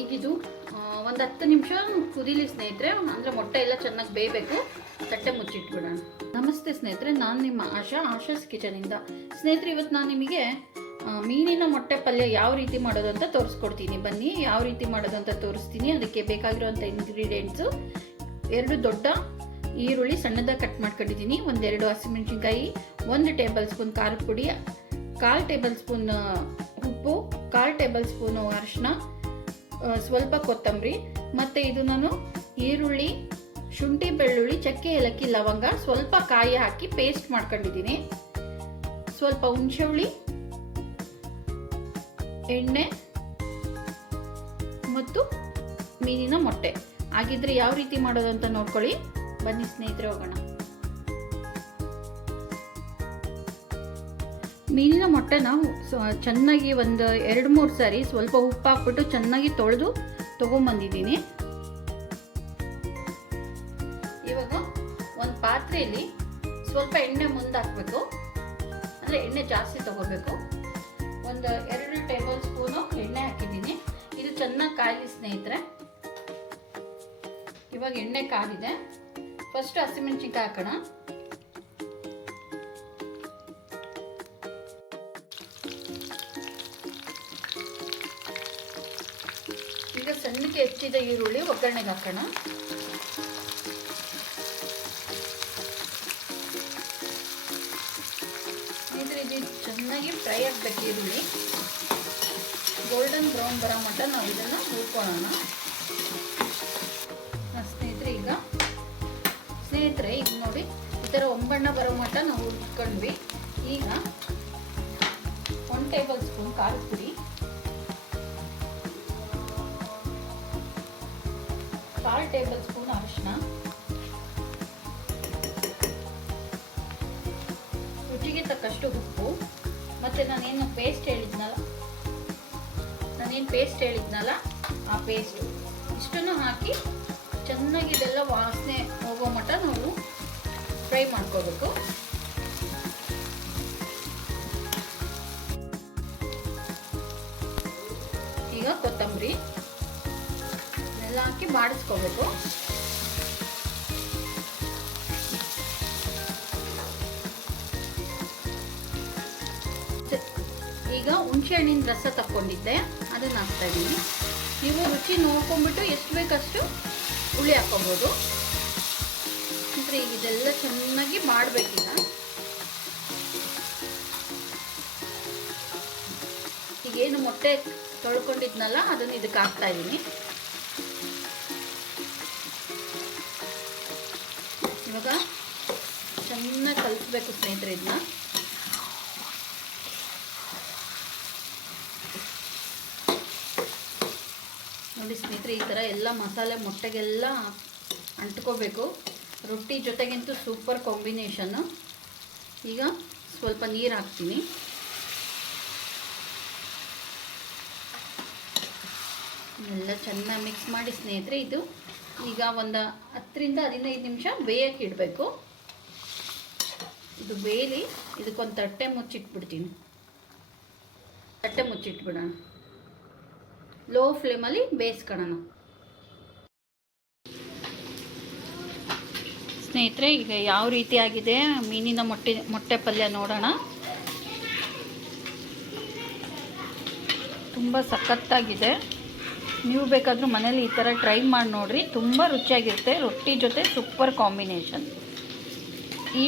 ಈಗಿದು ಒಂದು 10 ನಿಮಿಷ ಕುದೀಲಿ ಸ್ನೇಹಿತರೆ. ಅಂದರೆ ಮೊಟ್ಟೆ ಎಲ್ಲ ಚೆನ್ನಾಗಿ ಬೇಯಬೇಕು. ತಟ್ಟೆ ಮುಚ್ಚಿಟ್ಬಿಡೋಣ. ನಮಸ್ತೆ ಸ್ನೇಹಿತರೆ, ನಾನು ನಿಮ್ಮ ಆಶಾಸ್ ಕಿಚನಿಂದ. ಸ್ನೇಹಿತರೆ, ಇವತ್ತು ನಾನು ನಿಮಗೆ ಮೀನಿನ ಮೊಟ್ಟೆ ಪಲ್ಯ ಯಾವ ರೀತಿ ಮಾಡೋದು ಅಂತ ತೋರಿಸ್ಕೊಡ್ತೀನಿ. ಬನ್ನಿ, ಯಾವ ರೀತಿ ಮಾಡೋದು ಅಂತ ತೋರಿಸ್ತೀನಿ. ಅದಕ್ಕೆ ಬೇಕಾಗಿರುವಂಥ ಇಂಗ್ರೀಡಿಯೆಂಟ್ಸು: 2 ದೊಡ್ಡ ಈರುಳ್ಳಿ ಸಣ್ಣದಾಗಿ ಕಟ್ ಮಾಡ್ಕೊಂಡಿದ್ದೀನಿ, 1-2 ಹಸಿಮೆಣಸಿನ್ಕಾಯಿ, 1 ಟೇಬಲ್ ಸ್ಪೂನ್ ಖಾರದ ಪುಡಿ, 1/4 ಟೇಬಲ್ ಸ್ಪೂನ್ ಉಪ್ಪು, 1/4 ಟೇಬಲ್ ಸ್ಪೂನು ಅರಿಶಿನ, ಸ್ವಲ್ಪ ಕೊತ್ತಂಬರಿ. ಮತ್ತು ಇದು ನಾನು ಈರುಳ್ಳಿ, ಶುಂಠಿ, ಬೆಳ್ಳುಳ್ಳಿ, ಚಕ್ಕೆ, ಏಲಕ್ಕಿ, ಲವಂಗ, ಸ್ವಲ್ಪ ಕಾಯಿ ಹಾಕಿ ಪೇಸ್ಟ್ ಮಾಡ್ಕೊಂಡಿದ್ದೀನಿ. ಸ್ವಲ್ಪ ಹುಣಸೆ ಹುಳಿ, ಎಣ್ಣೆ ಮತ್ತು ಮೀನಿನ ಮೊಟ್ಟೆ. ಹಾಗಿದ್ರೆ ಯಾವ ರೀತಿ ಮಾಡೋದು ಅಂತ ನೋಡ್ಕೊಳ್ಳಿ. ಬನ್ನಿ ಸ್ನೇಹಿತರೆ, ಹೋಗೋಣ. ಮೀನಿನ ಮೊಟ್ಟೆ ನಾವು ಚೆನ್ನಾಗಿ ಒಂದು 2-3 ಸಾರಿ ಸ್ವಲ್ಪ ಉಪ್ಪು ಹಾಕ್ಬಿಟ್ಟು ಚೆನ್ನಾಗಿ ತೊಳೆದು ತೊಗೊಂಬಂದಿದ್ದೀನಿ. ಇವಾಗ ಒಂದು ಪಾತ್ರೆಯಲ್ಲಿ ಸ್ವಲ್ಪ ಎಣ್ಣೆ ಮುಂದೆ ಹಾಕಬೇಕು. ಅಂದರೆ ಎಣ್ಣೆ ಜಾಸ್ತಿ ತಗೋಬೇಕು. ಒಂದು 2 ಟೇಬಲ್ ಸ್ಪೂನು ಎಣ್ಣೆ ಹಾಕಿದ್ದೀನಿ. ಇದು ಚೆನ್ನಾಗಿ ಕಾಯಿಲಿ ಸ್ನೇಹಿತರೆ. ಇವಾಗ ಎಣ್ಣೆ ಕಾದಿದೆ. ಫಸ್ಟ್ ಹಸಿಮೆಣಸಿನ್ಕಾಯಿ ಹಾಕೋಣ. ಈಗ ಸಣ್ಣಕ್ಕೆ ಹೆಚ್ಚಿದ ಈರುಳ್ಳಿ ಒಗ್ಗರಣೆಗೆ ಹಾಕೋಣ. ಇದು ಚೆನ್ನಾಗಿ ಫ್ರೈ ಆಗಬೇಕು. ಈರುಳ್ಳಿ ಗೋಲ್ಡನ್ ಬ್ರೌನ್ ಬರೋ ಮಟ್ಟ ನಾವು ಇದನ್ನು ಹುರ್ಕೊಳ್ಳೋಣ. ಸ್ನೇಹಿತರೆ, ಈಗ ನೋಡಿ, ಈ ಥರ ಒಂಬಣ್ಣ ಬರೋ ಮಟ್ಟ ನಾವು ಹುರ್ಕೊಂಡ್ವಿ. ಈಗ 1 ಟೇಬಲ್ ಸ್ಪೂನ್ ಖಾರದ ಪುಡಿ, 1/4 ಟೇಬಲ್ ಸ್ಪೂನ್ ಅರಿಶಿನ, ರುಚಿಗೆ ತಕ್ಕಷ್ಟು ಉಪ್ಪು, ಮತ್ತು ನಾನೇನು ಪೇಸ್ಟ್ ಹೇಳಿದ್ನಲ್ಲ ಆ ಪೇಸ್ಟು ಇಷ್ಟನ್ನು ಹಾಕಿ ಚೆನ್ನಾಗಿ ಇದೆಲ್ಲ ವಾಸನೆ ಹೋಗೋ ಮಟ್ಟ ನಾವು ಫ್ರೈ ಮಾಡ್ಕೋಬೇಕು. ಈಗ ಕೊತ್ತಂಬರಿ ಎಲ್ಲ ಹಾಕಿ ಬಾಡಿಸ್ಕೋಬೇಕು. ಈಗ ಹುಣಸೆ ಹಣ್ಣಿನ ರಸ ತಕ್ಕೊಂಡಿದ್ದೆ, ಅದನ್ನು ಹಾಕ್ತಾ ಇದ್ದೀನಿ. ನೀವು ರುಚಿ ನೋಡ್ಕೊಂಡ್ಬಿಟ್ಟು ಎಷ್ಟು ಬೇಕಷ್ಟು ಹುಳಿ ಹಾಕೋಬೋದು. ಅಂದರೆ ಈಗ ಇದೆಲ್ಲ ಚೆನ್ನಾಗಿ ಮಾಡಬೇಕೀಗ. ಈಗೇನು ಮೊಟ್ಟೆ ತೊಳ್ಕೊಂಡಿದ್ನಲ್ಲ ಅದನ್ನು ಇದಕ್ಕೆ ಹಾಕ್ತಾ ಇದ್ದೀನಿ. ಇವಾಗ ಚೆನ್ನಾಗಿ ಕಲಿಸ್ಬೇಕು ಸ್ನೇಹಿತರೆ. ಇದನ್ನ ನೋಡಿ ಸ್ನೇಹಿತರೆ, ಈ ಥರ ಎಲ್ಲ ಮಸಾಲೆ ಮೊಟ್ಟೆಗೆಲ್ಲ ಅಂಟ್ಕೋಬೇಕು. ರೊಟ್ಟಿ ಜೊತೆಗಂತೂ ಸೂಪರ್ ಕಾಂಬಿನೇಷನ್ನು. ಈಗ ಸ್ವಲ್ಪ ನೀರು ಹಾಕ್ತೀನಿ. ಎಲ್ಲ ಚೆನ್ನಾಗಿ ಮಿಕ್ಸ್ ಮಾಡಿ ಸ್ನೇಹಿತರೆ, ಇದು ಈಗ ಒಂದು 10-15 ನಿಮಿಷ ಬೇಯಕ್ಕೆ ಇಡಬೇಕು. ಇದು ಬೇಯಲಿ. ಇದಕ್ಕೊಂದು ತಟ್ಟೆ ಮುಚ್ಚಿಟ್ಬಿಡ್ತೀನಿ. ತಟ್ಟೆ ಮುಚ್ಚಿಟ್ಬಿಡೋಣ. ಲೋ ಫ್ಲೇಮಲ್ಲಿ ಬೇಯಿಸ್ಕೊಳ್ಳೋಣ. ಸ್ನೇಹಿತರೆ, ಈಗ ಯಾವ ರೀತಿ ಆಗಿದೆ ಮೀನಿನ ಮೊಟ್ಟೆ ಪಲ್ಯ ನೋಡೋಣ. ತುಂಬ ಸಖತ್ತಾಗಿದೆ. ನೀವು ಬೇಕಾದರೂ ಮನೇಲಿ ಈ ಥರ ಟ್ರೈ ಮಾಡಿ ನೋಡಿರಿ. ತುಂಬ ರುಚಿಯಾಗಿರುತ್ತೆ. ರೊಟ್ಟಿ ಜೊತೆ ಸೂಪರ್ ಕಾಂಬಿನೇಷನ್. ಈ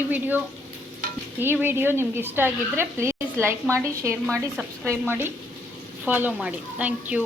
ವಿಡಿಯೋ ನಿಮ್ಗೆ ಇಷ್ಟ ಆಗಿದ್ದರೆ ಪ್ಲೀಸ್ ಲೈಕ್ ಮಾಡಿ, ಶೇರ್ ಮಾಡಿ, ಸಬ್ಸ್ಕ್ರೈಬ್ ಮಾಡಿ, ಫಾಲೋ ಮಾಡಿ. Thank you.